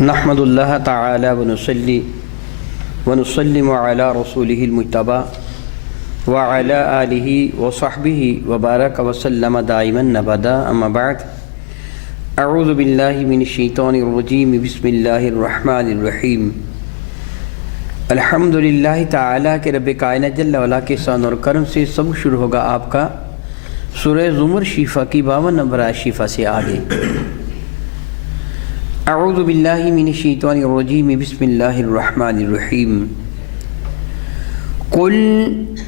نحمد اللہ تعالی ونصلی ونسلم علی رسولہ المجتبی وعلی آلہ وصحبہ وبارک وسلم دائما ابدا اما بعد اعوذ باللہ من الشیطان الرجیم بسم اللہ الرحمن الرحیم الحمدللہ تعالی کے رب کائنات جل وعلا کے احسان اور کرم سے سب شروع ہوگا آپ کا سورہ زمر شفا کی 52 نمبر آیت شفا سے آگے۔ اعوذ باللہ من الشیطان الرجیم بسم اللہ الرحمن الرحیم قل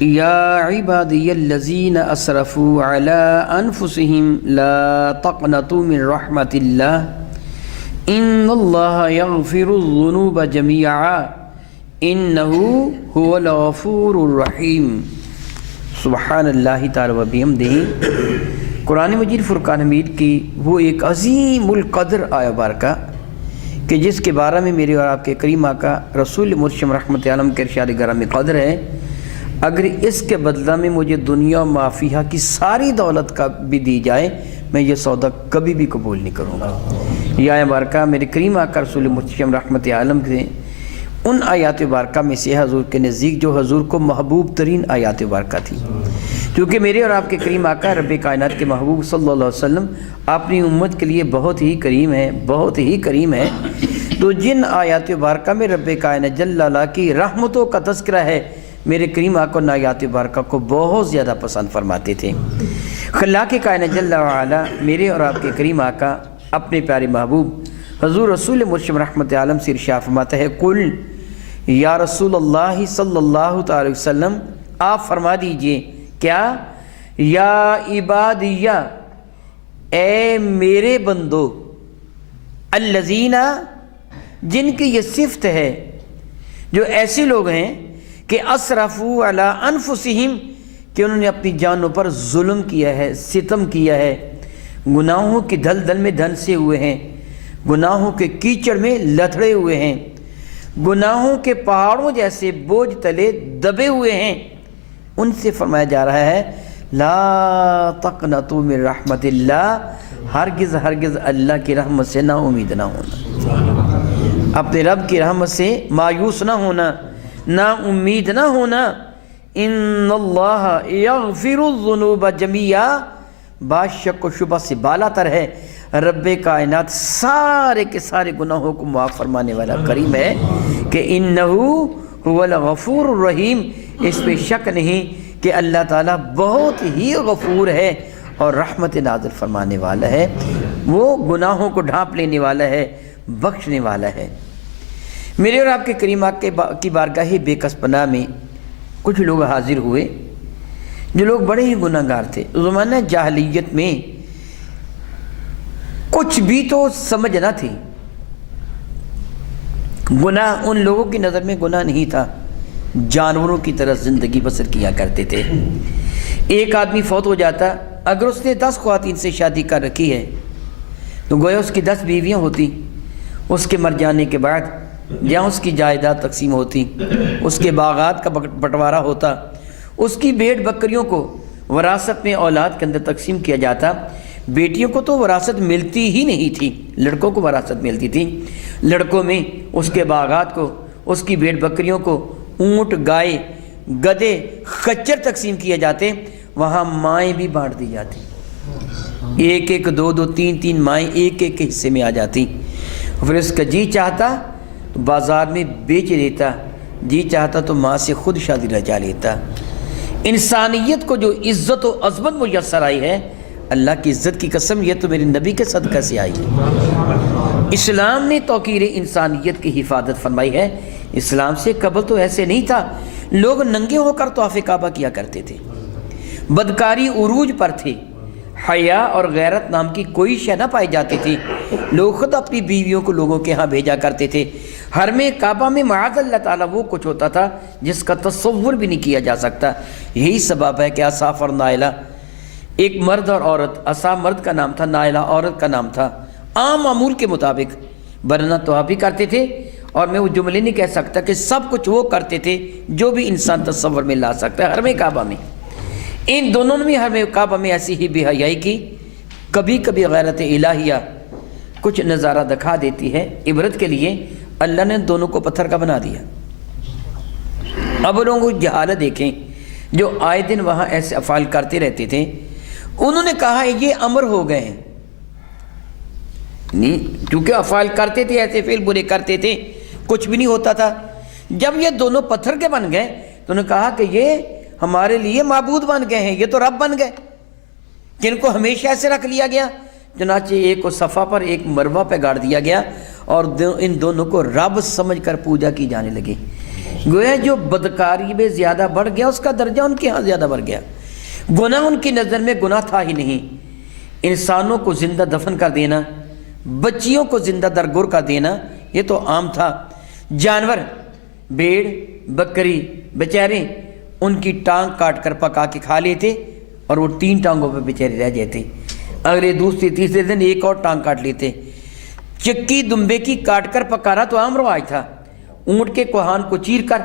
یا عبادی الذین اسرفوا علی انفسہم لا تقنطوا من رحمت اللہ ان اللہ یغفر الذنوب جمیعا انہو هو الغفور الرحیم۔ سبحان اللہ تعالی و بحمدہ۔ قرآن مجید فرقان حمید کی وہ ایک عظیم القدر آیہ بارکہ کہ جس کے بارے میں میرے اور آپ کے کریم آقا رسول مرشد رحمت عالم کے ارشاد گرامی قدر ہے، اگر اس کے بدلہ میں مجھے دنیا و ما فیہا کی ساری دولت کا بھی دی جائے میں یہ سودا کبھی بھی قبول نہیں کروں گا۔ یہ آیہ بارکہ میرے کریم آقا رسول مرشد رحمت عالم کے ان آیات بارکہ میں سے حضور کے نزدیک جو حضور کو محبوب ترین آیات بارکہ تھی، کیونکہ میرے اور آپ کے کریم آقا رب کائنات کے محبوب صلی اللہ علیہ وسلم اپنی امت کے لیے بہت ہی کریم ہے، بہت ہی کریم ہے۔ تو جن آیات بارکہ میں رب کائنات جل وعلا کی رحمتوں کا تذکرہ ہے، میرے کریم آقا ان آیات بارکہ کو بہت زیادہ پسند فرماتے تھے۔ خلاق کائنات جل وعلا میرے اور آپ کے کریم آقا اپنے پیارے محبوب حضور رسول مرشد رحمت عالم سے ارشاد فرماتا ہے، قل یا رسول اللہ صلی اللہ تعالی وسلم آپ فرما دیجئے کیا، یا عبادیہ اے میرے بندو، الذین جن کی یہ صفت ہے، جو ایسے لوگ ہیں کہ اسرفوا علی انفسہم کہ انہوں نے اپنی جانوں پر ظلم کیا ہے، ستم کیا ہے، گناہوں کی دھل میں دھنسے ہوئے ہیں، گناہوں کے کیچڑ میں لتھڑے ہوئے ہیں، گناہوں کے پہاڑوں جیسے بوجھ تلے دبے ہوئے ہیں، ان سے فرمایا جا رہا ہے لا تقنطوا من رحمت اللہ، ہرگز ہرگز اللہ کی رحمت سے نا امید نہ ہونا، اپنے رب کی رحمت سے مایوس نہ ہونا، نا امید نہ ہونا۔ ان اللہ یغفر الذنوب جمیعا، باشک و شبہ سے بالا تر ہے، رب کائنات سارے کے سارے گناہوں کو معاف فرمانے والا کریم ہے کہ انہو هو الغفور الرحیم، اس پہ شک نہیں کہ اللہ تعالیٰ بہت ہی غفور ہے اور رحمت نازل فرمانے والا ہے، وہ گناہوں کو ڈھانپ لینے والا ہے، بخشنے والا ہے۔ میرے اور آپ کے کریم آقا کی بارگاہ بے کس پناہ میں کچھ لوگ حاضر ہوئے جو لوگ بڑے ہی گناہ گار تھے۔ زمانہ جاہلیت میں کچھ بھی تو سمجھ نہ تھی، گناہ ان لوگوں کی نظر میں گناہ نہیں تھا، جانوروں کی طرح زندگی بسر کیا کرتے تھے۔ ایک آدمی فوت ہو جاتا، اگر اس نے 10 خواتین سے شادی کر رکھی ہے تو گویا اس کی 10 بیویاں ہوتی، اس کے مر جانے کے بعد جہاں اس کی جائیداد تقسیم ہوتی، اس کے باغات کا بٹوارہ ہوتا، اس کی بھیڑ بکریوں کو وراثت میں اولاد کے اندر تقسیم کیا جاتا۔ بیٹیوں کو تو وراثت ملتی ہی نہیں تھی، لڑکوں کو وراثت ملتی تھی، لڑکوں میں اس کے باغات کو، اس کی بھیڑ بکریوں کو، اونٹ، گائے، گدھے، خچر تقسیم کیے جاتے، وہاں مائیں بھی بانٹ دی جاتی، ایک ایک 2 2 3 3 مائیں ایک ایک حصے میں آ جاتی۔ پھر اس کا جی چاہتا تو بازار میں بیچ دیتا، جی چاہتا تو ماں سے خود شادی رچا لیتا۔ انسانیت کو جو عزت و عظمت میسر آئی ہے، اللہ کی عزت کی قسم یہ تو میرے نبی کے صدقہ سے آئی ہے۔ اسلام نے توقیر انسانیت کی حفاظت فرمائی ہے۔ اسلام سے قبل تو ایسے نہیں تھا، لوگ ننگے ہو کر طواف کعبہ کیا کرتے تھے، بدکاری عروج پر تھی، حیا اور غیرت نام کی کوئی شے نہ پائی جاتی تھی، لوگ خود اپنی بیویوں کو لوگوں کے ہاں بھیجا کرتے تھے۔ حرم کعبہ میں معاذ اللہ تعالیٰ وہ کچھ ہوتا تھا جس کا تصور بھی نہیں کیا جا سکتا۔ یہی سبب ہے کہ اصاف اور نائلہ، ایک مرد اور عورت، اصاف مرد کا نام تھا، نائلہ عورت کا نام تھا، عام معمول کے مطابق برنا تو آپ ہی کرتے تھے، اور میں وہ جملے نہیں کہہ سکتا کہ سب کچھ وہ کرتے تھے جو بھی انسان تصور میں لا سکتا ہے۔ حرم کعبہ میں ان دونوں نے بھی حرم کعبہ میں ایسی ہی بے حیائی کی، کبھی کبھی غیرت الہیہ کچھ نظارہ دکھا دیتی ہے عبرت کے لیے۔ اللہ نے دونوں کو پتھر کا بنا دیا۔ اب لوگوں کو جہالت دیکھیں جو آئے دن وہاں ایسے افعال کرتے رہتے تھے، انہوں نے کہا یہ امر ہو گئے ہیں، نہیں کیونکہ افعال کرتے تھے، ایسے فعل برے کرتے تھے، کچھ بھی نہیں ہوتا تھا۔ جب یہ دونوں پتھر کے بن گئے تو انہوں نے کہا کہ یہ ہمارے لیے معبود بن گئے ہیں، یہ تو رب بن گئے، کہ ان کو ہمیشہ ایسے رکھ لیا گیا۔ چنانچہ ایک کو صفا پر ایک مروہ پہ گاڑ دیا گیا اور ان دونوں کو رب سمجھ کر پوجا کی جانے لگی۔ گویا جو بدکاری میں زیادہ بڑھ گیا اس کا درجہ ان کے ہاں زیادہ بڑھ گیا۔ گناہ ان کی نظر میں گناہ تھا ہی نہیں۔ انسانوں کو زندہ دفن کر دینا، بچیوں کو زندہ درگور کر دینا، یہ تو عام تھا۔ جانور، بھیڑ بکری بیچارے ان کی ٹانگ کاٹ کر پکا کے کھا لیتے اور وہ 3 ٹانگوں پہ بیچارے رہ جاتے، اگلے دوسرے تیسرے دن ایک اور ٹانگ کاٹ لیتے۔ چکی دمبے کی کاٹ کر پکانا تو عام رواج تھا۔ اونٹ کے کوہان کو چیر کر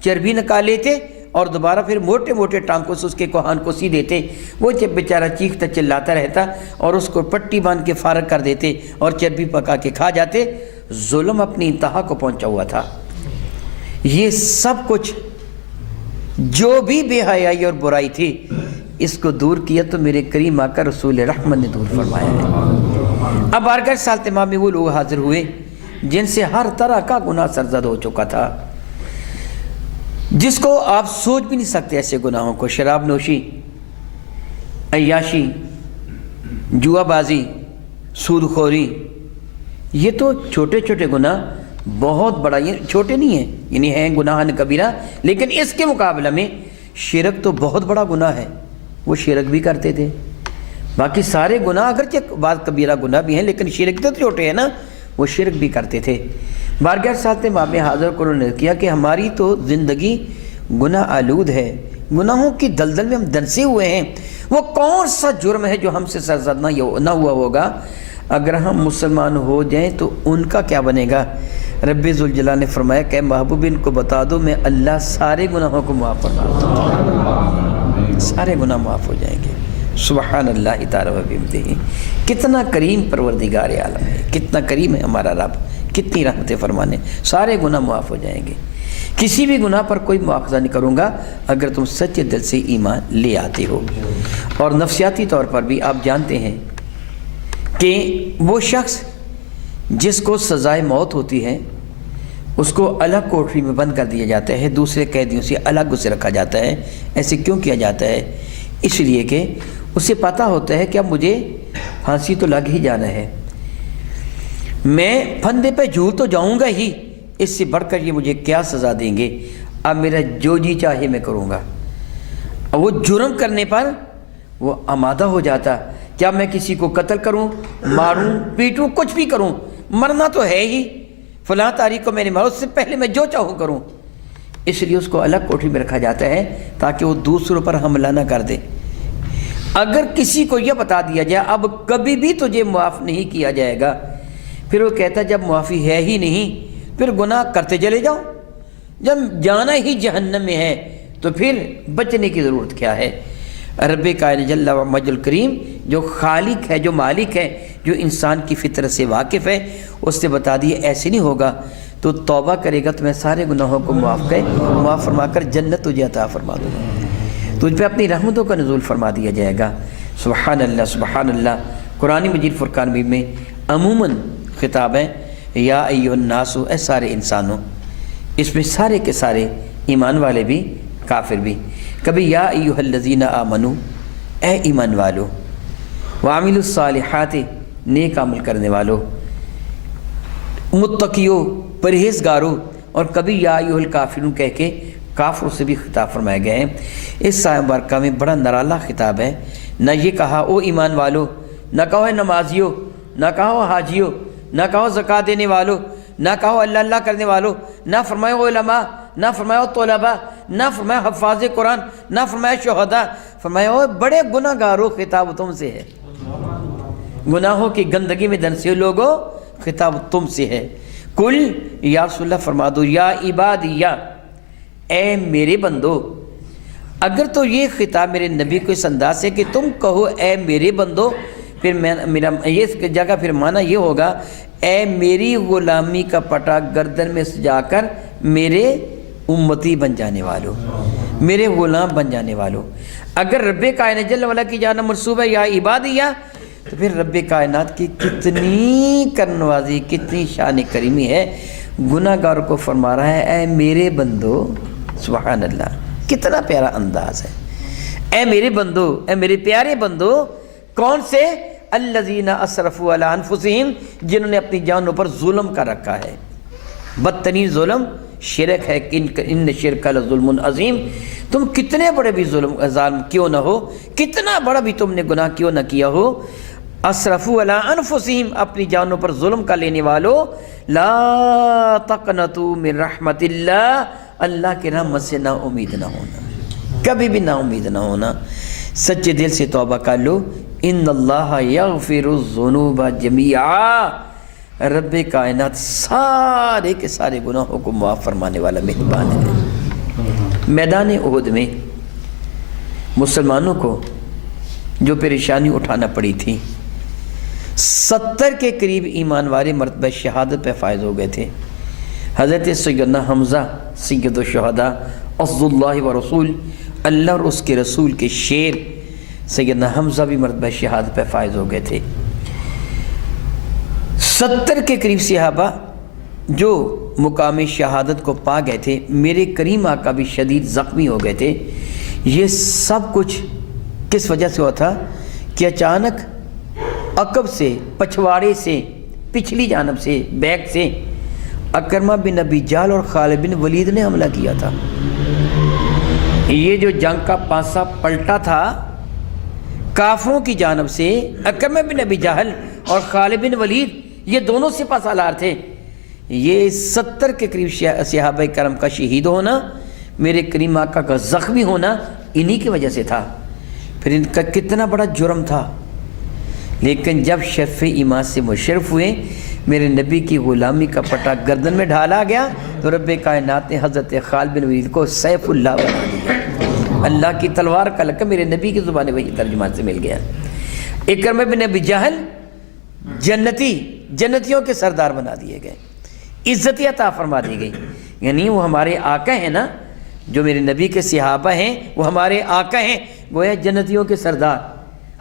چربی نکال لیتے اور دوبارہ پھر موٹے موٹے ٹانگوں سے اس کے کوہان کو سی دیتے۔ وہ جب بیچارہ چیختا چلاتا رہتا اور اس کو پٹی باندھ کے فارغ کر دیتے اور چربی پکا کے کھا جاتے۔ ظلم اپنی انتہا کو پہنچا ہوا تھا۔ یہ سب کچھ جو بھی بے حیائی اور برائی تھی اس کو دور کیا تو میرے کریم آقا رسول رحمت نے دور فرمایا ہے۔ اب بارگاہ سالتماں میں وہ لوگ حاضر ہوئے جن سے ہر طرح کا گناہ سرزد ہو چکا تھا، جس کو آپ سوچ بھی نہیں سکتے ایسے گناہوں کو۔ شراب نوشی، عیاشی، جوا بازی، سود خوری، یہ تو چھوٹے چھوٹے گناہ، بہت بڑا، یہ چھوٹے نہیں ہیں، یعنی ہیں گناہ کبیرہ، لیکن اس کے مقابلہ میں شرک تو بہت بڑا گناہ ہے۔ وہ شرک بھی کرتے تھے۔ باقی سارے گناہ اگرچہ بعض کبیرہ گناہ بھی ہیں لیکن شرک تو چھوٹے ہیں نا، وہ شرک بھی کرتے تھے۔ بارگاہ سالتماں میں حاضر کو انہوں نے کیا کہ ہماری تو زندگی گناہ آلود ہے، گناہوں کی دلدل میں ہم دنسے ہوئے ہیں۔ وہ کون سا جرم ہے جو ہم سے سرزد نہ ہوا ہوگا؟ اگر ہم مسلمان ہو جائیں تو ان کا کیا بنے گا؟ رب ذوالجلال نے فرمایا کہ محبوب ان کو بتا دو میں اللہ سارے گناہوں کو معاف فرما دوں، سارے گناہ معاف ہو جائیں گے۔ سبحان اللہ تعالی و بحمدہ۔ کتنا کریم پروردگار عالم ہے، کتنا کریم ہے ہمارا رب، کتنی رحمتیں فرمانے، سارے گناہ معاف ہو جائیں گے۔ کسی بھی گناہ پر کوئی مواخذہ نہیں کروں گا اگر تم سچے دل سے ایمان لے آتے ہو۔ اور نفسیاتی طور پر بھی آپ جانتے ہیں کہ وہ شخص جس کو سزائے موت ہوتی ہے اس کو الگ کوٹری میں بند کر دیا جاتا ہے، دوسرے قیدیوں سے الگ اسے رکھا جاتا ہے۔ ایسے کیوں کیا جاتا ہے؟ اس لیے کہ اسے پتہ ہوتا ہے کہ اب مجھے پھانسی تو لگ ہی جانا ہے، میں پھندے پہ جھول تو جاؤں گا ہی، اس سے بڑھ کر یہ مجھے کیا سزا دیں گے، اب میرا جو جی چاہے میں کروں گا۔ اور وہ جرم کرنے پر وہ آمادہ ہو جاتا، کیا میں کسی کو قتل کروں، ماروں، پیٹوں، کچھ بھی کروں، مرنا تو ہے ہی، فلاں تاریخ کو میں نے مارا، اس سے پہلے میں جو چاہوں کروں۔ اس لیے اس کو الگ کوٹری میں رکھا جاتا ہے تاکہ وہ دوسروں پر حملہ نہ کر دے۔ اگر کسی کو یہ بتا دیا جائے اب کبھی بھی تجھے معاف نہیں کیا جائے گا، پھر وہ کہتا جب معافی ہے ہی نہیں پھر گناہ کرتے چلے جاؤ، جب جانا ہی جہنم میں ہے تو پھر بچنے کی ضرورت کیا ہے؟ رب کائنات جل و مجد کریم جو خالق ہے، جو مالک ہے، جو انسان کی فطرت سے واقف ہے، اس سے بتا دیے ایسے نہیں ہوگا، تو توبہ کرے گا تو میں سارے گناہوں کو معاف فرما کر جنت تجھے عطا فرما دوں گا، تجھ پہ اپنی رحمتوں کا نزول فرما دیا جائے گا۔ سبحان اللہ سبحان اللہ۔ قرآن مجید فرقان مجید میں عموماً خطاب ہے یا ایھا الناس، اے سارے انسانوں، اس میں سارے کے سارے ایمان والے بھی کافر بھی۔ کبھی یا ایھا الذین آمنو، اے ایمان والو، وعملوا الصالحات، نیک عمل کرنے والو، متقیو، پرہیزگارو، اور کبھی یا ایھا الکافرون کہہ کے کافروں سے بھی خطاب فرمائے گئے ہیں۔ اس آیت مبارکہ میں بڑا نرالا خطاب ہے، نہ یہ کہا او ایمان والو، نہ کہو نمازیو، نہ کہو حاجیو، نہ کہو زکوٰۃ دینے والو، نہ کہو اللہ اللہ کرنے والو، نہ فرمائے علماء، نہ فرمایا طلباء، نہ فرمایا حفاظ قرآن، نہ فرمایا شہداء، فرمایا او بڑے گناہ گارو، خطاب تم سے ہے، گناہوں کی گندگی میں دنسے لوگو، خطاب تم سے ہے۔ کل یا رسول اللہ فرما دو یا عبادیہ، اے میرے بندو۔ اگر تو یہ خطاب میرے نبی کو اس انداز سے کہ تم کہو اے میرے بندو، پھر میرا یہ جگہ پھر معنی یہ ہوگا اے میری غلامی کا پٹا گردن میں سجا کر میرے امتی بن جانے والوں، میرے غلام بن جانے والوں۔ اگر رب کائنات جل وعلا کی جانب منسوب ہے یا عبادیہ، تو پھر رب کائنات کی کتنی کرنوازی، کتنی شان کریمی ہے۔ گناہ گار کو فرما رہا ہے اے میرے بندو، سبحان اللہ، کتنا پیارا انداز ہے۔ اے میرے بندو، اے میرے پیارے بندو، کون سے؟ الذین اسرفوا علی انفسہم، جنہوں نے اپنی جانوں پر ظلم کر رکھا ہے۔ بدترین ظلم شرک ہے، ان شرک لظلم عظیم۔ تم کتنے بڑے بھی ظالم کیوں نہ ہو، کتنا بڑا بھی تم نے گناہ کیوں نہ کیا ہو، اسرفوا علی انفسہم، اپنی جانوں پر ظلم کر لینے والوں، لا تقنطوا من رحمت اللہ، اللہ کے رحمت سے نا امید نہ ہونا، کبھی بھی نا امید نہ ہونا۔ سچے دل سے توبہ کر لو۔ ان اللہ یغفر الذنوب جمیعا، رب کائنات سارے کے سارے گناہوں کو معاف فرمانے والا مہربان ہے۔ میدان احد میں مسلمانوں کو جو پریشانی اٹھانا پڑی تھی، 70 کے قریب ایمان والے مرتبہ شہادت پہ فائز ہو گئے تھے۔ حضرت سیدنا حمزہ سید الشہداء اسد اللہ و رسول، اللہ اور اس کے رسول کے شیر سیدنا حمزہ بھی مرتبہ شہادت پہ فائز ہو گئے تھے۔ 70 کے قریب صحابہ جو مقام شہادت کو پا گئے تھے، میرے کریم آقا بھی شدید زخمی ہو گئے تھے۔ یہ سب کچھ کس وجہ سے ہوا تھا کہ اچانک عقب سے، پچھواڑے سے، پچھلی جانب سے، بیک سے اکرمہ بن ابی جہل اور خالد بن ولید نے حملہ کیا تھا۔ یہ جو جنگ کا پانسا پلٹا تھا کافروں کی جانب سے، اکرمہ بن ابی جہل اور خالد بن ولید یہ دونوں سپہ سالار تھے۔ یہ 70 کے قریب صحابہ کرم کا شہید ہونا، میرے کریم آقا کا زخمی ہونا انہی کی وجہ سے تھا۔ پھر ان کا کتنا بڑا جرم تھا، لیکن جب شرف ایمان سے مشرف ہوئے، میرے نبی کی غلامی کا پٹا گردن میں ڈالا گیا، تو رب کائنات نے حضرت خالد بن ولید کو سیف اللہ بنا دیا۔ اللہ کی تلوار کا لقب میرے نبی کی زبان وہی ترجمان سے مل گیا۔ اکرمہ بن ابی جہل جنتیوں کے سردار بنا دیے گئے، عزت عطا فرما دی گئی۔ یعنی وہ ہمارے آقا ہیں نا، جو میرے نبی کے صحابہ ہیں وہ ہمارے آقا ہیں، گویا جنتیوں کے سردار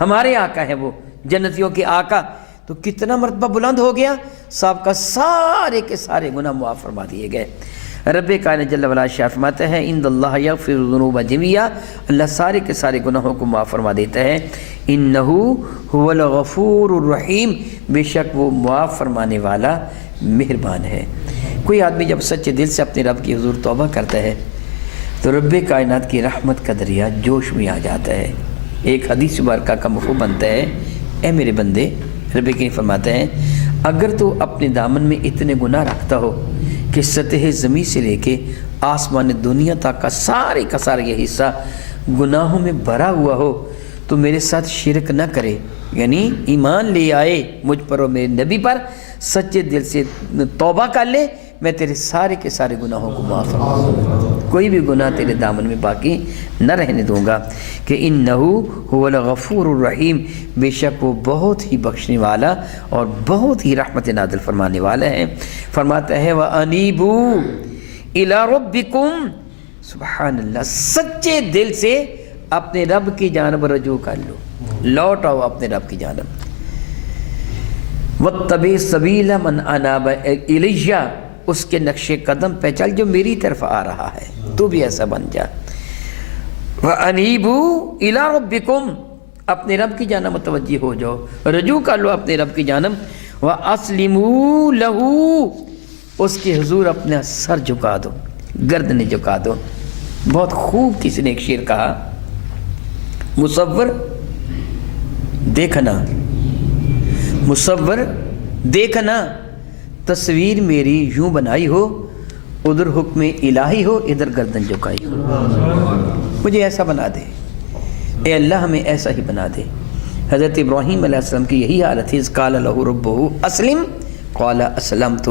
ہمارے آقا ہیں، وہ جنتیوں کے آقا۔ تو کتنا مرتبہ بلند ہو گیا، صاحب کا سارے کے سارے گناہ معاف فرما دیے گئے۔ رب کائنات جل وعلا شاہ فرماتا ہے ان اللہ یغفر الذنوب جمیعا، اللہ سارے کے سارے گناہوں کو معاف فرما دیتا ہے۔ انہ هو الغفور الرحیم، بے شک وہ معاف فرمانے والا مہربان ہے۔ کوئی آدمی جب سچے دل سے اپنے رب کی حضور توبہ کرتا ہے تو رب کائنات کی رحمت کا دریا جوش میں آ جاتا ہے۔ ایک حدیث مبارکہ کا مفہوم بنتا ہے، اے میرے بندے، رب کریم فرماتا ہے اگر تو اپنے دامن میں اتنے گناہ رکھتا ہو کہ سطح زمین سے لے کے آسمان دنیا تک کا سارا یہ حصہ گناہوں میں بھرا ہوا ہو، تو میرے ساتھ شرک نہ کرے، یعنی ایمان لے آئے مجھ پر اور میرے نبی پر، سچے دل سے توبہ کر لے، میں تیرے سارے کے سارے گناہوں کو معاف فرماؤں گا، کوئی بھی گناہ تیرے دامن میں باقی نہ رہنے دوں گا۔ کہ انہو هو الغفور الرحیم، بے شک وہ بہت ہی بخشنے والا اور بہت ہی رحمت نازل فرمانے والا ہے۔ فرماتا ہے وَأَنِيبُوا إِلَىٰ رَبِّكُمْ، سبحان اللہ، سچے دل سے اپنے رب کی جانب رجوع کر لو، لوٹ آؤ اپنے رب کی جانب۔ وَاتَّبِعْ سَبِيلَ مَنْ أَنَابَ إِلَيَّ، اس کے نقش قدم پہ چل جو میری طرف آ رہا ہے، تو بھی ایسا بن جا۔ وَأَنِيبُوا إِلَىٰ رَبِّكُمْ، اپنے رب کی جانب متوجہ ہو جاؤ، رجوع کر لو اپنے رب کی جانب۔ وَأَسْلِمُوا لَهُ، اس کے حضور اپنا سر جھکا دو، گردن جھکا دو۔ بہت خوب کسی نے ایک شعر کہا، مصور دیکھنا تصویر میری یوں بنائی ہو، ادھر حکم الہی ہو، ادھر گردن جھکائی ہو، مجھے ایسا بنا دے اے اللہ، ہمیں ایسا ہی بنا دے۔ حضرت ابراہیم علیہ السلام کی یہی حالت تھی، قال لہ ربہ اسلم قال اسلمت،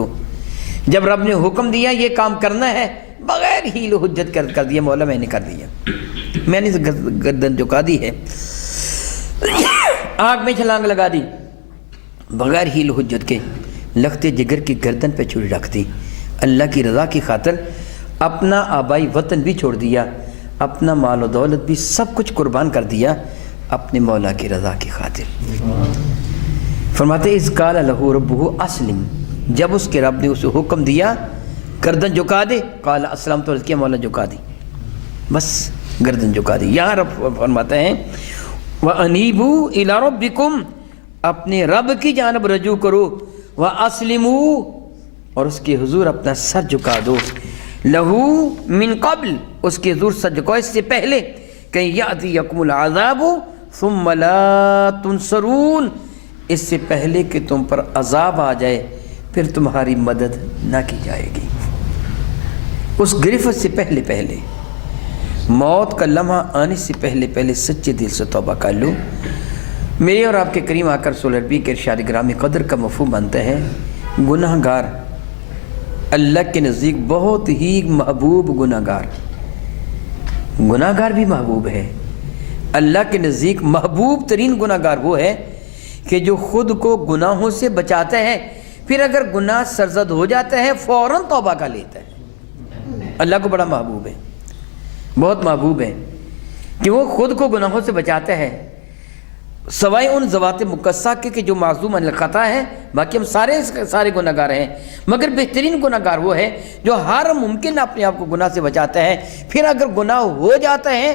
جب رب نے حکم دیا یہ کام کرنا ہے، بغیر ہیل و حجت کر دیا، مولا میں نے کر دیا، میں نے گردن جھکا دی ہے۔ آگ میں چھلانگ لگا دی بغیر ہیل حجت کے، لختے جگر کی گردن پہ چھری رکھ دی، اللہ کی رضا کی خاطر اپنا آبائی وطن بھی چھوڑ دیا، اپنا مال و دولت بھی سب کچھ قربان کر دیا اپنے مولا کی رضا کی خاطر۔ فرماتے اذ قال لہ ربہ اسلم، جب اس کے رب نے اسے حکم دیا گردن جھکا دے، قال اسلم، تو کیا مولا جھکا دی، بس گردن جھکا دی۔ یہاں رب فرماتا ہے وَأَنِيبُوا إِلَىٰ رَبِّكُمْ، اپنے رب کی جانب رجوع کرو، وَأَسْلِمُوا، اور اس کے حضور اپنا سر جھکا دو، لہو من قبل، اس کے حضور سر جھکاؤ اس سے پہلے کہ یأتیکم العذاب ثم لا تنصرون، اس سے پہلے کہ تم پر عذاب آ جائے پھر تمہاری مدد نہ کی جائے گی۔ اس گرفت سے پہلے پہلے، موت کا لمحہ آنے سے پہلے پہلے سچے دل سے توبہ کر لو۔ میرے اور آپ کے کریم آقا رسول عربی کے ارشاد گرامی قدر کا مفہوم بنتا ہے گناہ گار اللہ کے نزدیک بہت ہی محبوب گناہ گار بھی محبوب ہے۔ اللہ کے نزدیک محبوب ترین گناہ گار وہ ہے کہ جو خود کو گناہوں سے بچاتا ہے، پھر اگر گناہ سرزد ہو جاتا ہے فوراً توبہ کر لیتا ہے۔ اللہ کو بڑا محبوب ہے، بہت محبوب ہے کہ وہ خود کو گناہوں سے بچاتا ہے، سوائے ان ذوات مقدسہ کے کہ جو معصوم عن الخطا ہے، باقی ہم سارے گناہ گار ہیں، مگر بہترین گناہ گار وہ ہے جو ہر ممکن اپنے آپ کو گناہ سے بچاتا ہے، پھر اگر گناہ ہو جاتا ہے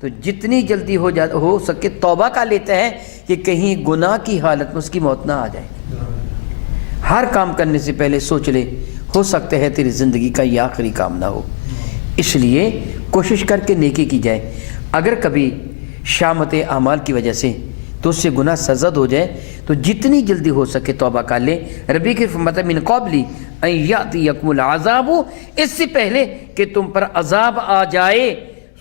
تو جتنی جلدی ہو سکے توبہ کر لیتا ہے کہ کہیں گناہ کی حالت میں اس کی موت نہ آ جائے۔ ہر کام کرنے سے پہلے سوچ لے، ہو سکتا ہے تیری زندگی کا یہ آخری کام نہ ہو، اس لیے کوشش کر کے نیکی کی جائے۔ اگر کبھی شامت اعمال کی وجہ سے تو اس سے گناہ سرزد ہو جائے تو جتنی جلدی ہو سکے توبہ کر لے۔ ربی کی فرماتا من قبل ان یأتیکم العذاب، اس سے پہلے کہ تم پر عذاب آ جائے،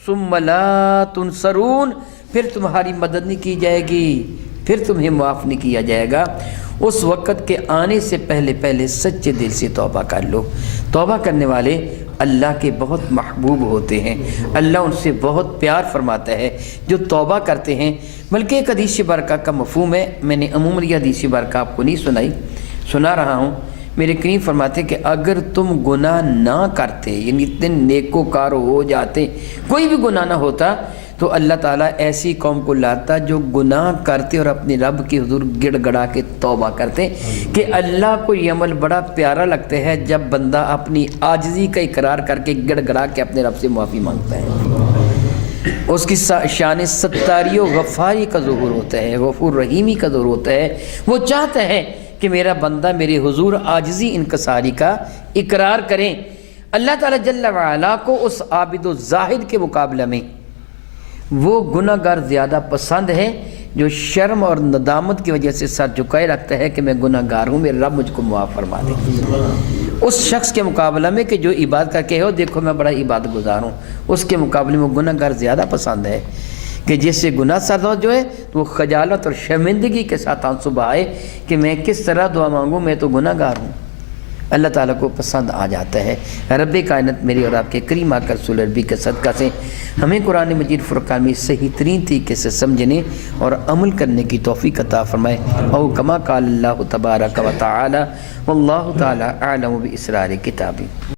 ثم لا تنصرون، پھر تمہاری مدد نہیں کی جائے گی، پھر تمہیں معاف نہیں کیا جائے گا۔ اس وقت کے آنے سے پہلے پہلے سچے دل سے توبہ کر لو۔ توبہ کرنے والے اللہ کے بہت محبوب ہوتے ہیں، اللہ ان سے بہت پیار فرماتا ہے جو توبہ کرتے ہیں۔ بلکہ ایک حدیث برکہ کا مفہوم ہے، میں نے عموماً یہ حدیث برکہ آپ کو نہیں سنا رہا ہوں۔ میرے کریم فرماتے کہ اگر تم گناہ نہ کرتے، یعنی اتنے نیکوکار ہو جاتے، کوئی بھی گناہ نہ ہوتا، تو اللہ تعالیٰ ایسی قوم کو لاتا جو گناہ کرتے اور اپنے رب کے حضور گڑ گڑا کے توبہ کرتے، کہ اللہ کو یہ عمل بڑا پیارا لگتا ہے جب بندہ اپنی عاجزی کا اقرار کر کے گڑ گڑا کے اپنے رب سے معافی مانگتا ہے۔ اس کی شان ستاری و غفاری کا ظہور ہوتا ہے، غفور رحیمی کا ظہور ہوتا ہے۔ وہ چاہتا ہے کہ میرا بندہ میرے حضور عاجزی انکساری کا اقرار کریں۔ اللہ تعالیٰ جل وعلا کو اس عابد و زاہد کے مقابلہ میں وہ گناہ گار زیادہ پسند ہے جو شرم اور ندامت کی وجہ سے سر جھکائے رکھتا ہے کہ میں گناہ گار ہوں، میرے رب مجھ کو معاف فرما دے، اس شخص کے مقابلہ میں کہ جو عبادت کر کے ہو دیکھو میں بڑا عبادت گزار ہوں، اس کے مقابلے میں گناہ گار زیادہ پسند ہے کہ جس سے گناہ سرزد جو ہے تو وہ خجالت اور شرمندگی کے ساتھ آنسو بہائے کہ میں کس طرح دعا مانگوں، میں تو گناہ گار ہوں۔ اللہ تعالیٰ کو پسند آ جاتا ہے۔ رب کائنات میرے اور آپ کے کریم آقا رسول عربی کے صدقہ سے ہمیں قرآن مجید فرقان میں صحیح ترین طریقے سے سمجھنے اور عمل کرنے کی توفیق عطا فرمائے۔ او کما قال اللہ تبارک و تعالی واللہ تعالی اعلم باسرار کتابہ۔